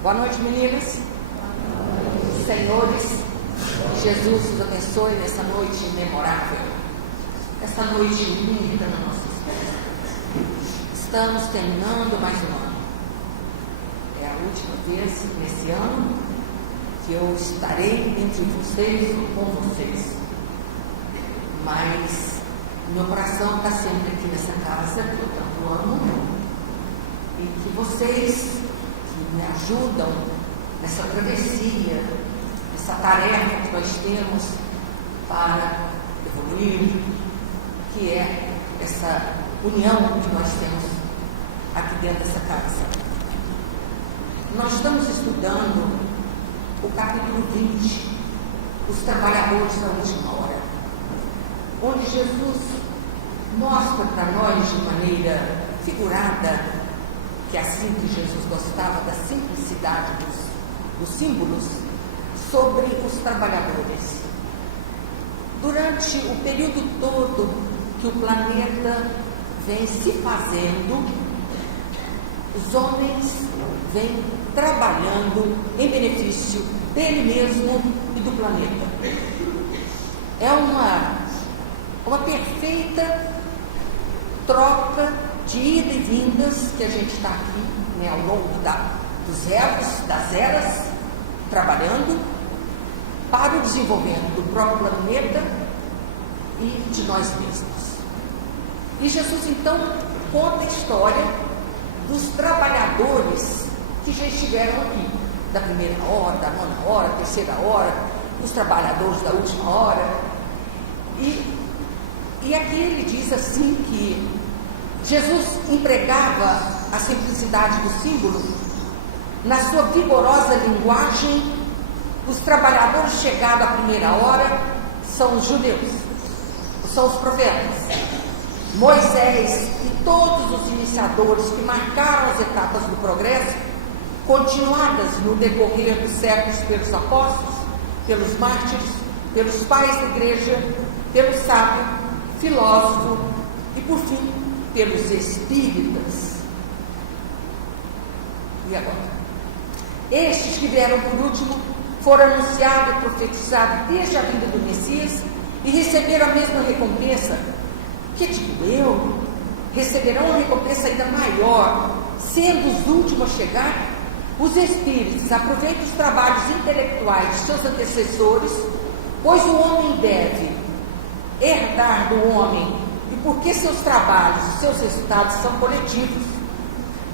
Boa noite, meninas. Senhores, Jesus os abençoe nessa noite memorável, essa noite linda na nossa história. Estamos terminando mais um ano. É a última vez nesse ano que eu estarei entre vocês ou com vocês. Mas meu coração está sempre aqui nessa casa que eu tanto amo, e que vocês que me ajudam nessa travessia, nessa tarefa que nós temos para evoluir, que é essa união que nós temos aqui dentro dessa casa. Nós estamos estudando o capítulo 20, os trabalhadores da última hora, onde Jesus mostra para nós de maneira figurada, que é assim que Jesus gostava da simplicidade dos símbolos, sobre os trabalhadores. Durante o período todo que o planeta vem se fazendo, os homens vêm trabalhando em benefício dele mesmo e do planeta. É uma perfeita troca de ida e vindas que a gente está aqui, ao longo dos das eras, trabalhando para o desenvolvimento do próprio planeta e de nós mesmos. E Jesus então conta a história dos trabalhadores que já estiveram aqui, da primeira hora, da nona hora, terceira hora, os trabalhadores da última hora. E aqui ele diz assim que Jesus empregava a simplicidade do símbolo. Na sua vigorosa linguagem, os trabalhadores chegados à primeira hora são os judeus, são os profetas. Moisés e todos os iniciadores que marcaram as etapas do progresso, continuadas no decorrer dos séculos pelos apóstolos, pelos mártires, pelos pais da igreja, pelo sábio, filósofo e, por fim, pelos espíritas. E agora? Estes que vieram por último foram anunciados e profetizados desde a vinda do Messias e receberam a mesma recompensa. Que digo eu? Receberão uma recompensa ainda maior, sendo os últimos a chegar. Os espíritos aproveitam os trabalhos intelectuais de seus antecessores, pois o homem deve herdar do homem, e porque seus trabalhos e seus resultados são coletivos,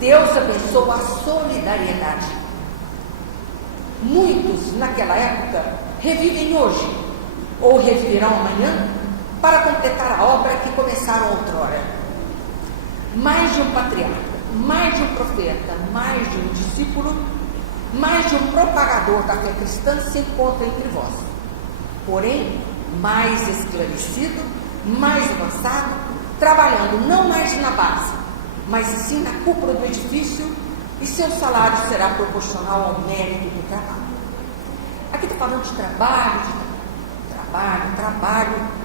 Deus abençoa a solidariedade. Muitos naquela época revivem hoje, ou reviverão amanhã, para completar a obra que começaram outrora. Mais de um patriarca, mais de um profeta, mais de um discípulo, mais de um propagador da fé cristã se encontra entre vós. Porém, mais esclarecido, mais avançado, trabalhando não mais na base, mas sim na cúpula do edifício, e seu salário será proporcional ao mérito do trabalho. Aqui está falando de trabalho,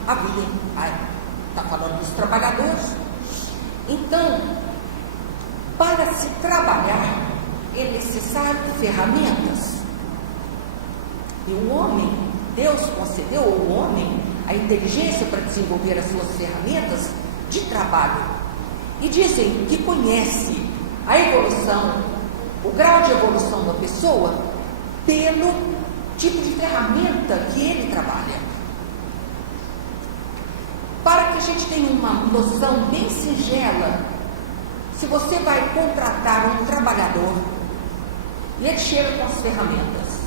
a vida está falando dos trabalhadores. Então, para se trabalhar, é necessário ferramentas. E o homem, Deus concedeu ao homem a inteligência para desenvolver as suas ferramentas de trabalho. E dizem que conhece a evolução, o grau de evolução da pessoa, pelo tipo de ferramenta que ele trabalha. Para que a gente tenha uma noção bem singela, se você vai contratar um trabalhador e ele chega com as ferramentas,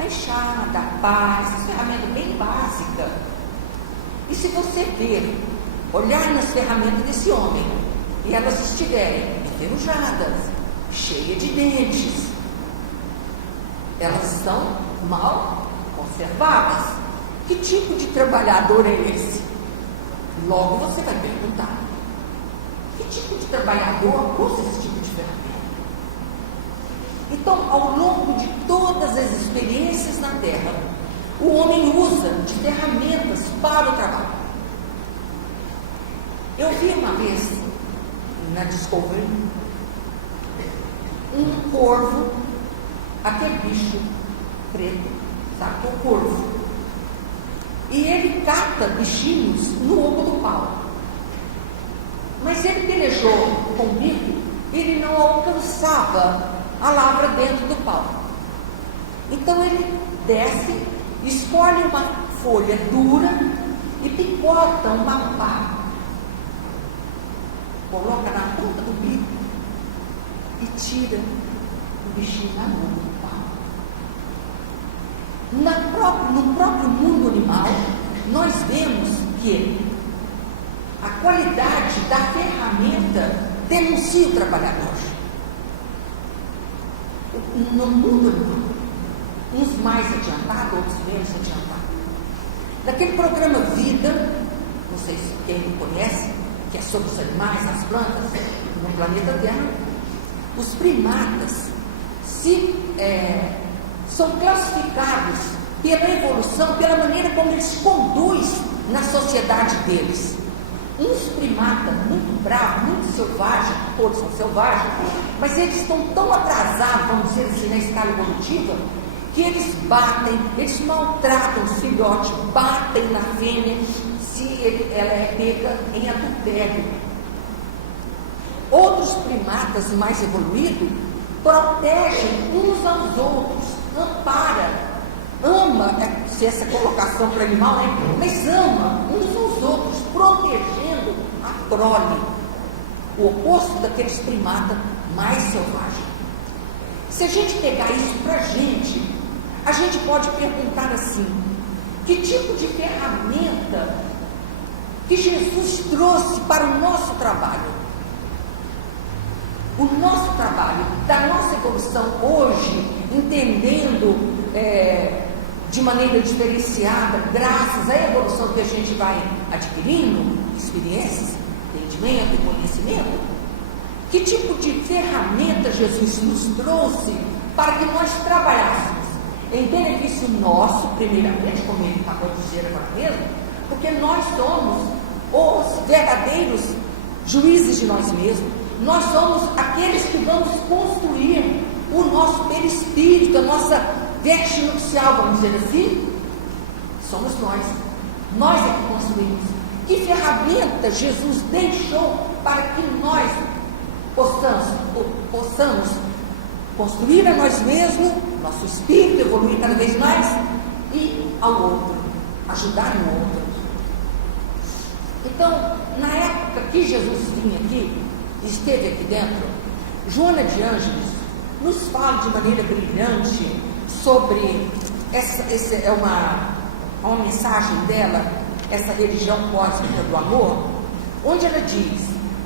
a enxada, a pá, essas ferramentas bem básicas, e se você ver, olhar nas ferramentas desse homem e elas estiverem enferrujadas, cheias de dentes, elas estão mal conservadas. Que tipo de trabalhador é esse? Logo você vai perguntar: que tipo de trabalhador usa esse tipo de ferramenta? Então, ao longo de todas as experiências na Terra, o homem usa de ferramentas para o trabalho. Eu vi uma vez na Discovery um corvo aquele bicho preto, sabe, o corvo. E ele cata bichinhos no oco do pau. Mas ele pelejou com o bico, ele não alcançava a lavra dentro do pau. Então ele desce, escolhe uma folha dura e picota uma pá. Coloca na ponta do bico e tira o bichinho na mão do pau. No próprio mundo animal, nós vemos que a qualidade da ferramenta denuncia o trabalhador. No mundo animal, uns mais adiantados, outros menos adiantados. Daquele programa Vida, não sei se quem conhece, que é sobre os animais, as plantas, no planeta Terra, os primatas são classificados pela evolução, pela maneira como eles conduzem na sociedade deles. Uns primatas muito bravos, muito selvagens, todos são selvagens, mas eles estão tão atrasados, vamos dizer assim, na escala evolutiva, que eles batem, eles maltratam os filhotes, batem na fêmea se ela é pega em adultério. Outros primatas mais evoluídos protegem uns aos outros, ama, se essa colocação para animal, né? Mas ama uns aos outros, protegendo a prole, o oposto daqueles primatas mais selvagens. Se a gente pegar isso para a gente pode perguntar assim: que tipo de ferramenta que Jesus trouxe para o nosso trabalho? O nosso trabalho, da nossa evolução hoje, entendendo de maneira diferenciada, graças à evolução que a gente vai adquirindo, experiências, entendimento e conhecimento, que tipo de ferramenta Jesus nos trouxe para que nós trabalhássemos em benefício nosso, primeiramente, como ele acabou de dizer agora mesmo, porque nós somos os verdadeiros juízes de nós mesmos. Nós somos aqueles que vamos construir o nosso perispírito, a nossa veste nupcial, vamos dizer assim. Somos nós é que construímos. Que ferramenta Jesus deixou para que nós possamos construir a nós mesmos, nosso espírito evoluir cada vez mais e ao outro, ajudar o outro. Então, na época que Jesus vinha aqui, esteve aqui dentro, Joana de Ângeles nos fala de maneira brilhante sobre essa é uma mensagem dela, essa religião cósmica do amor, onde ela diz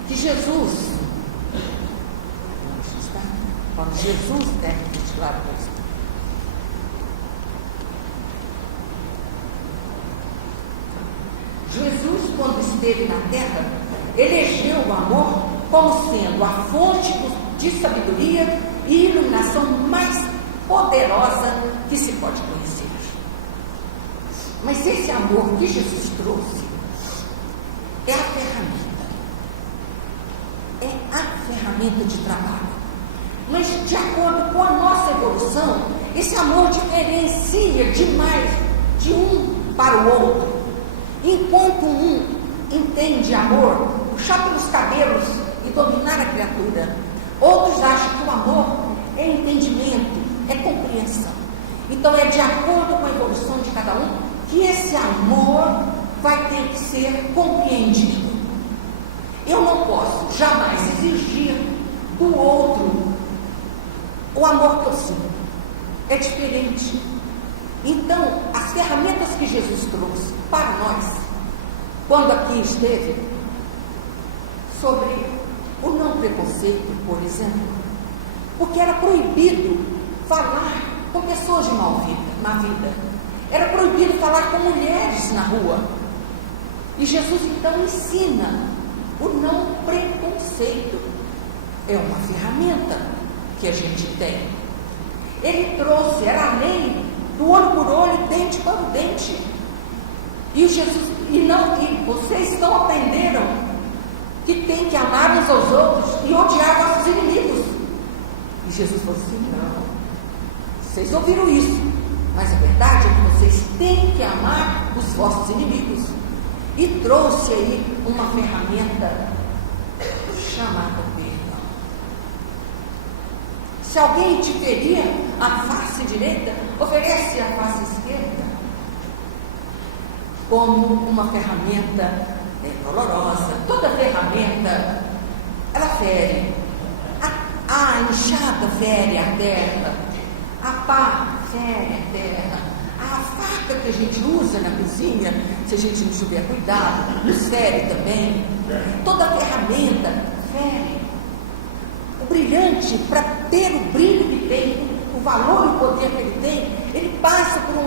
que Jesus, quando Jesus Jesus, quando esteve na terra, elegeu o amor como sendo a fonte de sabedoria e iluminação mais poderosa que se pode conhecer. Mas esse amor que Jesus trouxe é a ferramenta de trabalho. Mas de acordo com a nossa evolução, esse amor diferencia demais de um para o outro. Enquanto um entende amor, puxar pelos cabelos e dominar a criatura, outros acham que o amor é entendimento, é compreensão. Então é de acordo com a evolução de cada um que esse amor vai ter que ser compreendido. Eu não posso jamais exigir do outro o amor que eu sinto. É diferente. Então, as ferramentas que Jesus trouxe para nós, quando aqui esteve, sobre o não preconceito, por exemplo, porque era proibido falar com pessoas de má vida, era proibido falar com mulheres na rua, e Jesus então ensina o não preconceito. É uma ferramenta que a gente tem. Ele trouxe, era a lei do olho por olho, dente por dente. E vocês não aprenderam que tem que amar uns aos outros e odiar nossos inimigos. E Jesus falou assim: não, Vocês ouviram isso, mas a verdade é que vocês têm que amar os vossos inimigos. E trouxe aí uma ferramenta chamada perdão. Se alguém te ferir a face direita, oferece a face esquerda como uma ferramenta dolorosa. Toda ferramenta, ela fere. A enxada fere a terra, a pá fere a terra, a faca que a gente usa na cozinha, se a gente não tiver cuidado, nos fere também. Toda ferramenta fere. O brilhante, para ter o brilho que tem, o valor e o poder que ele tem, ele passa por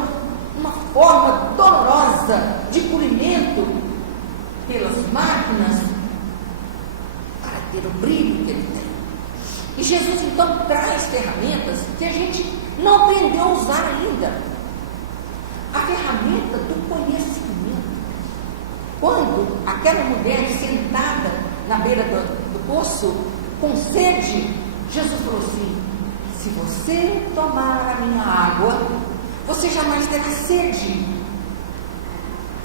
uma forma dolorosa de polimento pelas máquinas para ter o brilho que ele tem. E Jesus então traz ferramentas que a gente não aprendeu a usar ainda. A ferramenta do conhecimento. Quando aquela mulher sentada na beira do poço, com sede, Jesus falou assim: se você tomar a minha água, você jamais terá sede.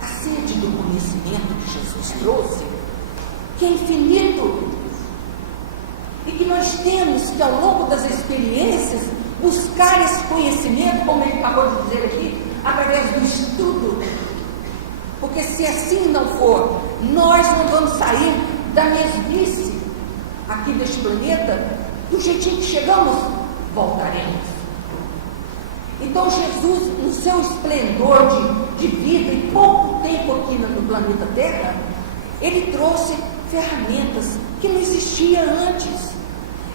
A sede do conhecimento que Jesus trouxe, que é infinito, e que nós temos que, ao longo das experiências, buscar esse conhecimento, como ele acabou de dizer aqui, através do estudo. Porque se assim não for, nós não vamos sair da mesmice aqui deste planeta, do jeitinho que chegamos, voltaremos. Então Jesus, no seu esplendor de vida e pouco tempo aqui no planeta Terra, ele trouxe ferramentas que não existiam antes.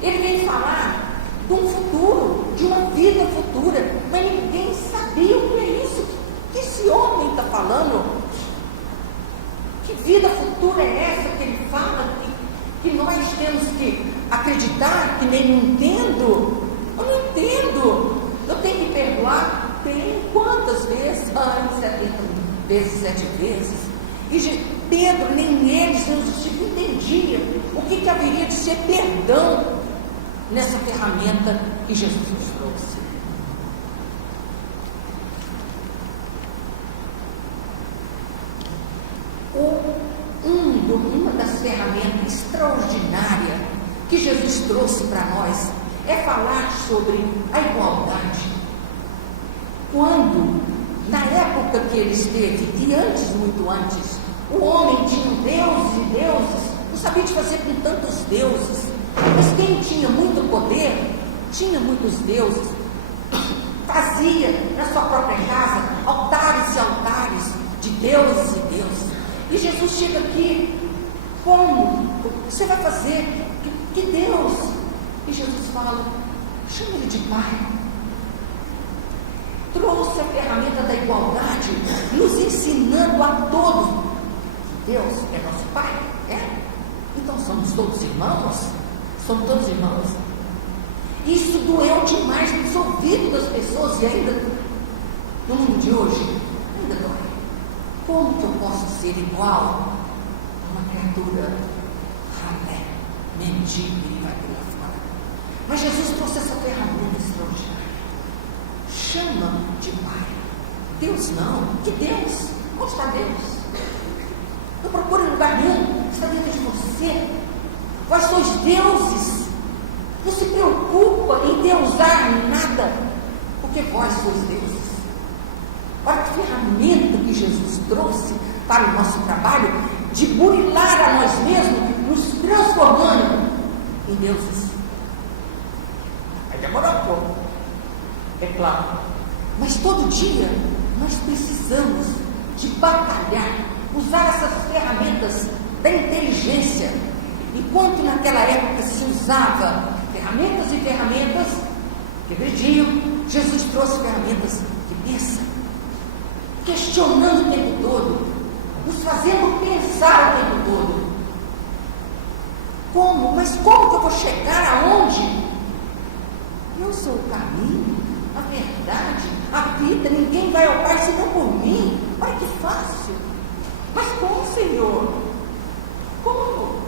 Ele vem falar de um futuro, de uma vida futura, mas ninguém sabia o que é isso, que esse homem está falando. Que vida futura é essa que ele fala, que nós temos que acreditar, que nem não entendo? Eu não entendo. Eu tenho que perdoar? Tenho. Quantas vezes? 70 vezes, 7 vezes. E Pedro, nem eles entendiam o que haveria de ser perdão nessa ferramenta que Jesus nos trouxe. Uma das ferramentas extraordinárias que Jesus trouxe para nós é falar sobre a igualdade. Quando, na época que ele esteve, e antes, muito antes, o homem tinha deuses e deuses, não sabia o que fazer com tantos deuses, mas quem tinha muito poder, tinha muitos deuses, fazia na sua própria casa altares e altares de deuses e deuses. E Jesus chega aqui, como? O que você vai fazer? Que Deus? E Jesus fala, chama ele de Pai. Trouxe a ferramenta da igualdade, nos ensinando a todos. Deus é nosso Pai? É? Então somos todos irmãos? Somos todos irmãos. Isso doeu demais nos ouvidos das pessoas, e ainda, no mundo de hoje, ainda dói. Como que eu posso ser igual a uma criatura ralé, mendiga e vai por lá fora? Mas Jesus trouxe essa ferramenta extraordinária. Chama de Pai. Deus não. Que Deus? Onde está Deus? Não procura em lugar nenhum. Está dentro de você. Vós sois deuses. Não se preocupa em deusar nada, porque vós sois deuses. Olha que ferramenta que Jesus trouxe para o nosso trabalho, de burilar a nós mesmos, nos transformando em deuses. Vai demorar um pouco, é claro, mas todo dia nós precisamos de batalhar, usar essas ferramentas da inteligência. Enquanto naquela época se usava ferramentas e ferramentas que agrediam, Jesus trouxe ferramentas que pensam, questionando o tempo todo, nos fazendo pensar o tempo todo. Como? Mas como que eu vou chegar aonde? Eu sou o caminho, a verdade, a vida. Ninguém vai ao Pai senão por mim. Olha que fácil. Mas como, Senhor? Como?